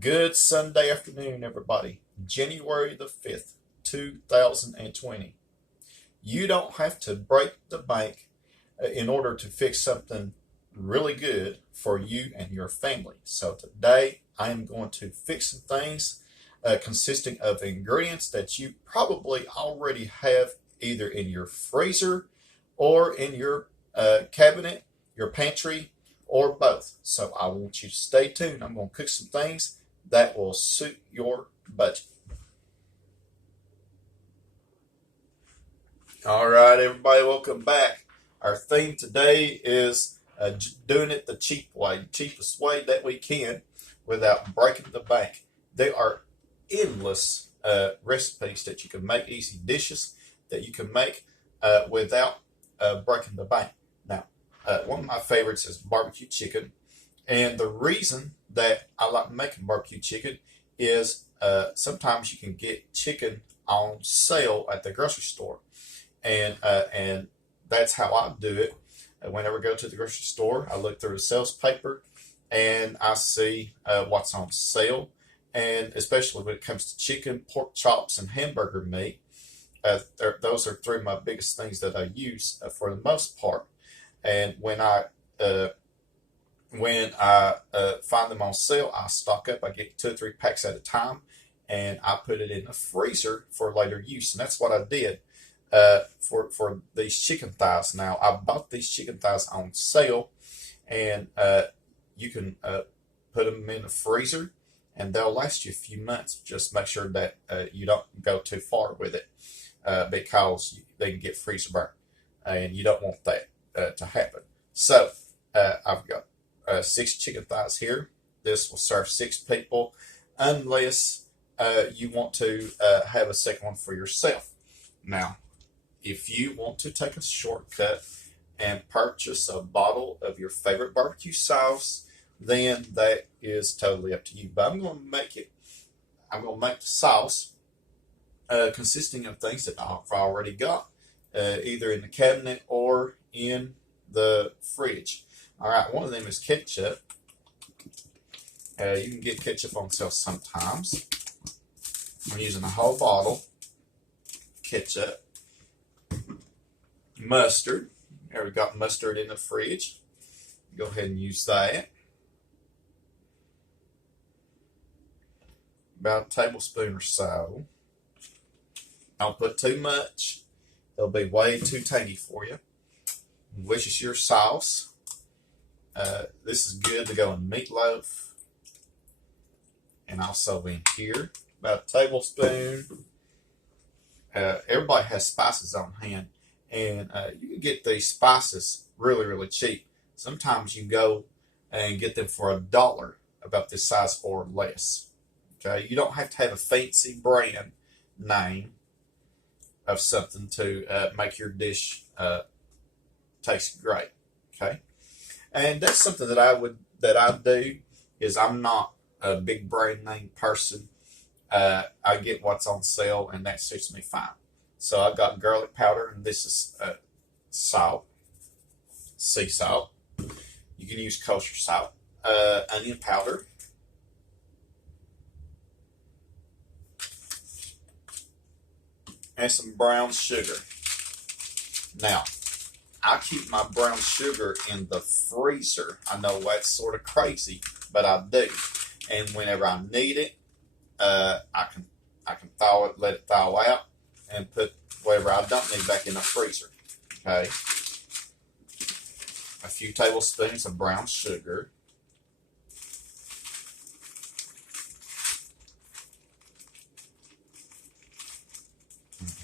Good Sunday afternoon, everybody. January the 5th, 2020. You don't have to break the bank in order to fix something really good for you and your family. So today I am going to fix some things consisting of ingredients that you probably already have either in your freezer or in your cabinet, your pantry, or both. So I want you to stay tuned. I'm going to cook some things that will suit your budget. All right, everybody, welcome back. Our theme today is doing it the cheap way, cheapest way that we can without breaking the bank. There are endless recipes that you can make, easy dishes that you can make without breaking the bank. Now, one of my favorites is barbecue chicken. And the reason that I like making barbecue chicken is sometimes you can get chicken on sale at the grocery store. And that's how I do it. Whenever I go to the grocery store, I look through the sales paper and I see what's on sale. And especially when it comes to chicken, pork chops, and hamburger meat, those are three of my biggest things that I use for the most part. And when I find them on sale, I stock up. I get 2 or 3 packs at a time, and I put it in the freezer for later use. And that's what I did for these chicken thighs. Now, I bought these chicken thighs on sale, and you can put them in the freezer, and they'll last you a few months. Just make sure that you don't go too far with it because they can get freezer burn, and you don't want that to happen. So I've got 6 chicken thighs here. This will serve 6 people unless you want to have a second one for yourself. Now, if you want to take a shortcut and purchase a bottle of your favorite barbecue sauce, then that is totally up to you. But I'm going to make the sauce consisting of things that I've already got, either in the cabinet or in the fridge. All right, one of them is ketchup. You can get ketchup on sale sometimes. I'm using a whole bottle. Ketchup. Mustard. Already got mustard in the fridge. Go ahead and use that. About a tablespoon or so. Don't put too much. It'll be way too tangy for you. Which is your sauce. This is good to go in meatloaf and also in here. About a tablespoon. Everybody has spices on hand, and you can get these spices really, really cheap. Sometimes you go and get them for $1, about this size or less. Okay, you don't have to have a fancy brand name of something to make your dish taste great. Okay. And that's something that I do is I'm not a big brand name person. I get what's on sale, and that suits me fine. So I've got garlic powder, and this is salt, sea salt. You can use kosher salt, onion powder, and some brown sugar. Now, I keep my brown sugar in the freezer. I know that's sort of crazy, but I do. And whenever I need it, I can thaw it, let it thaw out, and put whatever I don't need back in the freezer. Okay. A few tablespoons of brown sugar.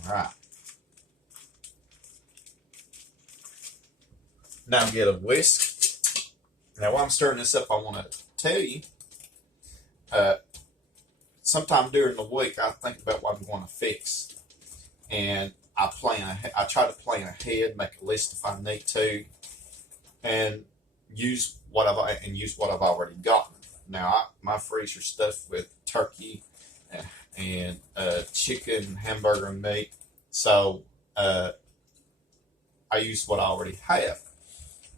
All right. Now get a whisk. Now while I'm stirring this up, I want to tell you, sometime during the week, I think about what I'm going to fix, and I try to plan ahead, make a list if I need to, and use what I've already gotten. Now my freezer stuffed with turkey and chicken, hamburger, and meat, so I use what I already have.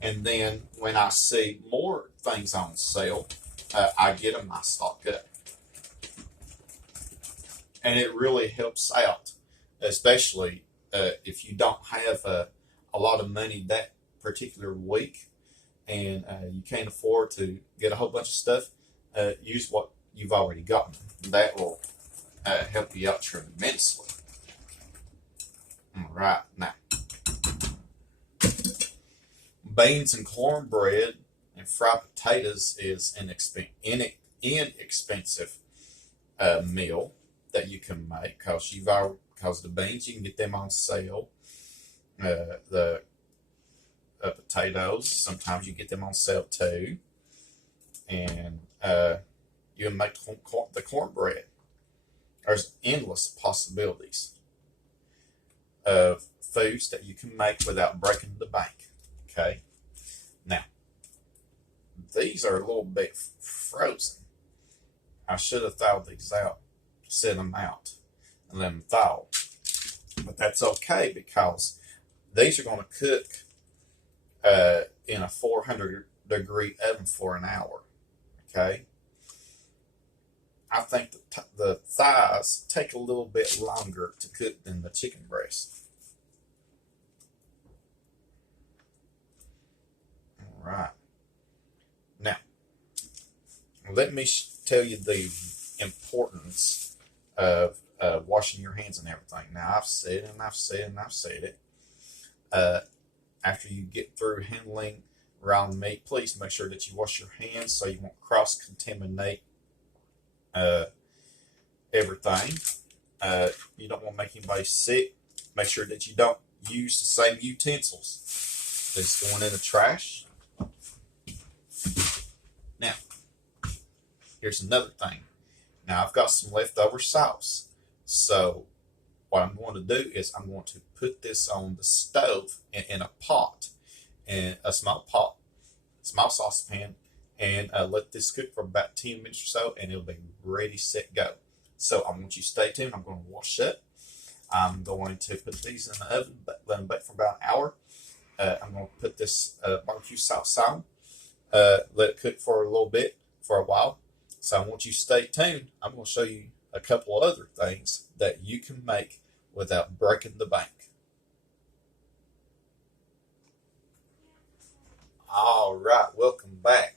And then when I see more things on sale, I get them, I stock up. and it really helps out, especially if you don't have a lot of money that particular week and you can't afford to get a whole bunch of stuff. Use what you've already gotten. That will help you out tremendously. All right, now beans and cornbread and fried potatoes is an inexpensive meal that you can make because the beans you can get them on sale. The potatoes sometimes you get them on sale too, and you can make the cornbread. There's endless possibilities of foods that you can make without breaking the bank. Okay, now these are a little bit frozen. I should have thawed these out, set them out, and let them thaw. But that's okay because these are going to cook in a 400-degree oven for an hour. Okay. I think the thighs take a little bit longer to cook than the chicken breast. All right. Now, let me tell you the importance of washing your hands and everything. Now, I've said it. After you get through handling raw meat, please make sure that you wash your hands so you won't cross-contaminate everything. You don't want to make anybody sick. Make sure that you don't use the same utensils that's going in the trash. Now, here's another thing. Now, I've got some leftover sauce. So, what I'm going to do is I'm going to put this on the stove in a pot, in a small saucepan, and let this cook for about 10 minutes or so, and it'll be ready, set, go. So I want you to stay tuned. I'm going to wash it. I'm going to put these in the oven, let them bake for about an hour. I'm going to put this barbecue sauce on, let it cook for a little bit, for a while. So I want you to stay tuned. I'm going to show you a couple of other things that you can make without breaking the bank. All right, welcome back.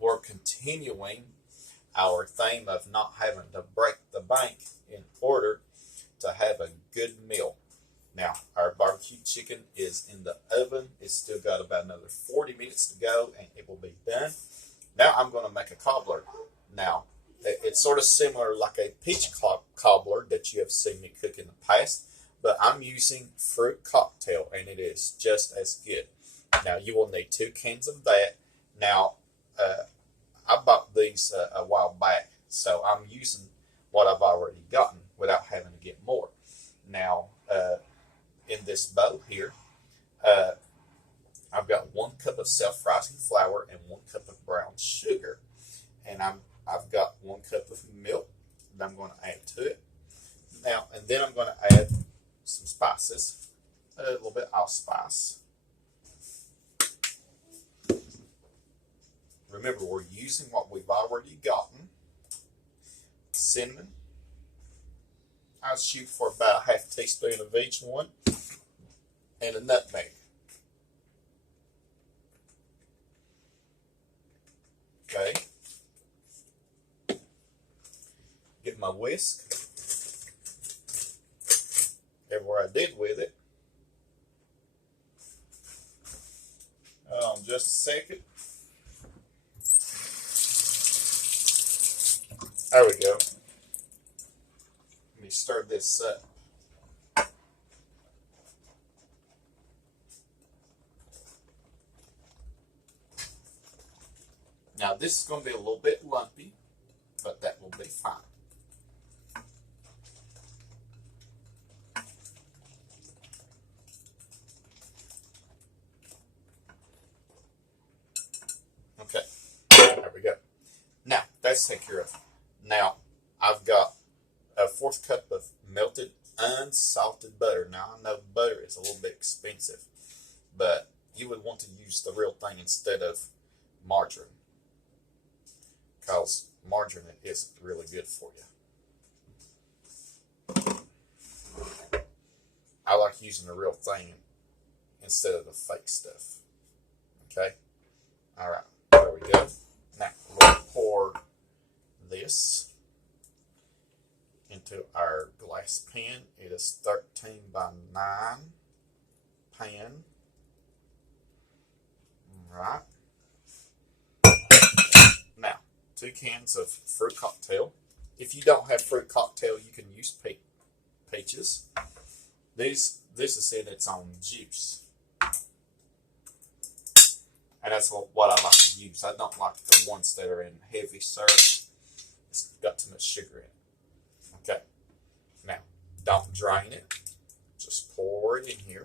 We're continuing our theme of not having to break the bank in order to have a good meal. Now, our barbecue chicken is in the oven. It's still got about another 40 minutes to go, and it will be done. Now, I'm going to make a cobbler. Now, it's sort of similar like a peach cobbler that you have seen me cook in the past, but I'm using fruit cocktail, and it is just as good. Now, you will need 2 cans of that. Now, I bought these a while back, so I'm using what I've already gotten without having to get more. Now, in this bowl here, I've got 1 cup of self-rising flour and 1 cup of brown sugar, and I've got 1 cup of milk that I'm going to add to it. Now, and then I'm going to add some spices, a little bit of allspice. Remember, we're using what we've already gotten. Cinnamon. I'll shoot for about a half teaspoon of each one. And a nutmeg. Okay. Get my whisk. Everywhere I did with it. Hold on just a second. There we go. Let me stir this up. Now this is going to be a little bit lumpy, but that will be fine. Okay, there we go. Now, that's taken care of. Now, I've got a 1/4 cup of melted unsalted butter. Now, I know butter is a little bit expensive, but you would want to use the real thing instead of margarine, because margarine is really good for you. I like using the real thing instead of the fake stuff. Okay? All right, there we go. Now, we're going to pour this into our glass pan. It is 13 by 9 pan. All right. Now, 2 cans of fruit cocktail. If you don't have fruit cocktail, you can use peaches. This is in its own juice. And that's what I like to use. I don't like the ones that are in heavy syrup. It's got too much sugar in it. Okay. Now, don't drain it. Just pour it in here.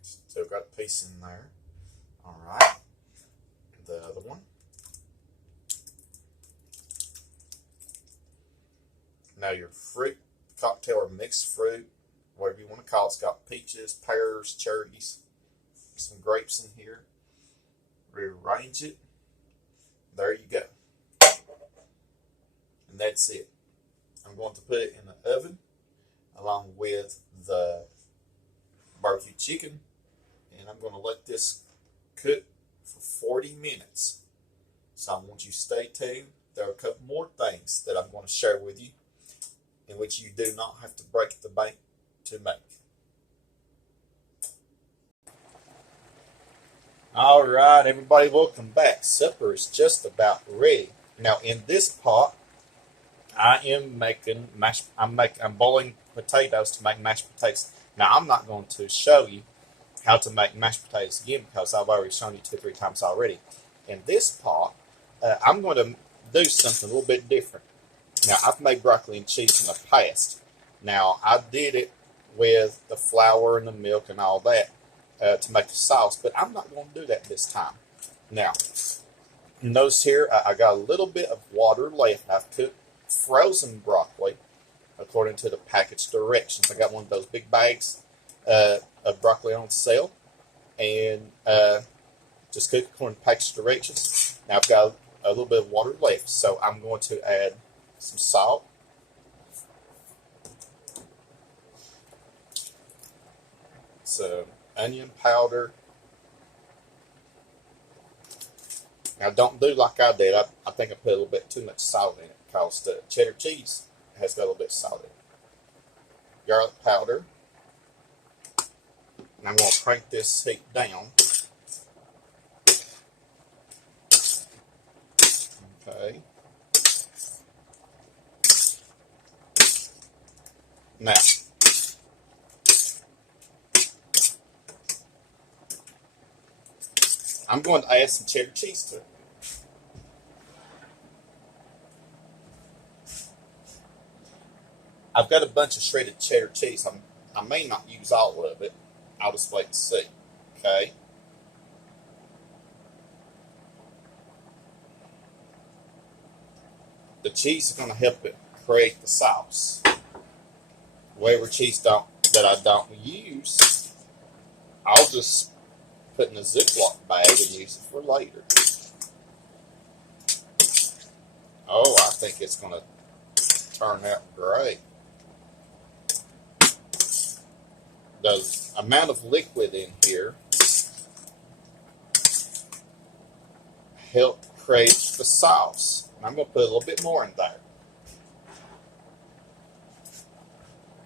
Still got a piece in there. All right. The other one. Now your fruit cocktail or mixed fruit, whatever you want to call it, it's got peaches, pears, cherries, some grapes in here. Rearrange it. There you go. And that's it. I'm going to put it in the oven along with the BBQ chicken, and I'm going to let this cook for 40 minutes. So I want you to stay tuned. There are a couple more things that I'm going to share with you in which you do not have to break the bank to make. All right, everybody, welcome back. Supper is just about ready. Now, in this pot, I am making I'm boiling potatoes to make mashed potatoes. Now, I'm not going to show you how to make mashed potatoes again because I've already shown you 2 or 3 times already. In this pot, I'm going to do something a little bit different. Now, I've made broccoli and cheese in the past. Now, I did it with the flour and the milk and all that to make the sauce, but I'm not going to do that this time. Now, notice here, I got a little bit of water left. I've cooked frozen broccoli according to the package directions. I got one of those big bags of broccoli on sale, and just cook according to package directions. Now, I've got a little bit of water left, so I'm going to add some salt, some onion powder. Now, don't do like I did. I think I put a little bit too much salt in it because the cheddar cheese has got a little bit of salt in it. Garlic powder. And I'm going to crank this heat down. Okay. Now, I'm going to add some cheddar cheese to it. I've got a bunch of shredded cheddar cheese. I may not use all of it. I'll just wait and see. Okay. The cheese is going to help it create the sauce. Whatever cheese that I don't use, I'll just put in a Ziploc bag and use it for later. Oh, I think it's going to turn out great. The amount of liquid in here help create the sauce. I'm going to put a little bit more in there.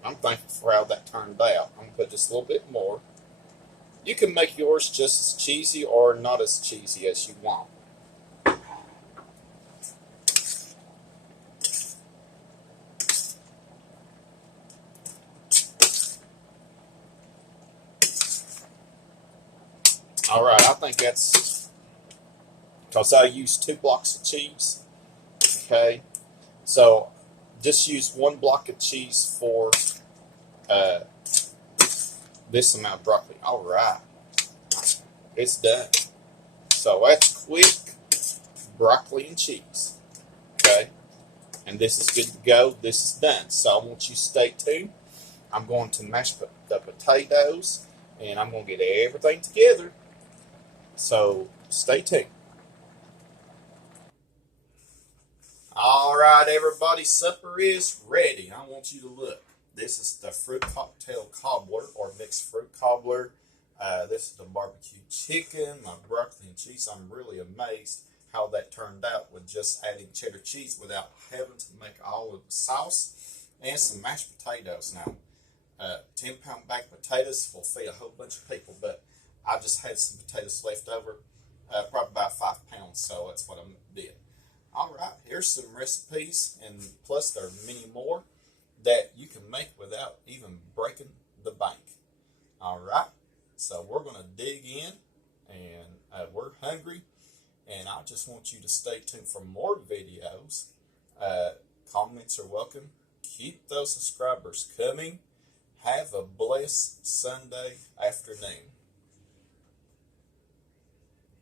I'm thankful for how that turned out. I'm going to put just a little bit more. You can make yours just as cheesy or not as cheesy as you want. All right, I think that's because I used 2 blocks of cheese. Okay, so just use 1 block of cheese for this amount of broccoli. All right, it's done. So that's quick broccoli and cheese. Okay, and this is good to go. This is done. So I want you to stay tuned. I'm going to mash the potatoes, and I'm going to get everything together. So stay tuned. All right. right, everybody, supper is ready. I want you to look. This is the fruit cocktail cobbler or mixed fruit cobbler. This is the barbecue chicken, my broccoli and cheese. I'm really amazed how that turned out with just adding cheddar cheese without having to make all of the sauce. And some mashed potatoes. Now, 10-pound bag of potatoes will feed a whole bunch of people, but I just had some potatoes left over, probably about 5 pounds, so that's what I did. All right, here's some recipes, and plus there are many more that you can make without even breaking the bank. All right, so we're going to dig in, and we're hungry, and I just want you to stay tuned for more videos. Comments are welcome. Keep those subscribers coming. Have a blessed Sunday afternoon.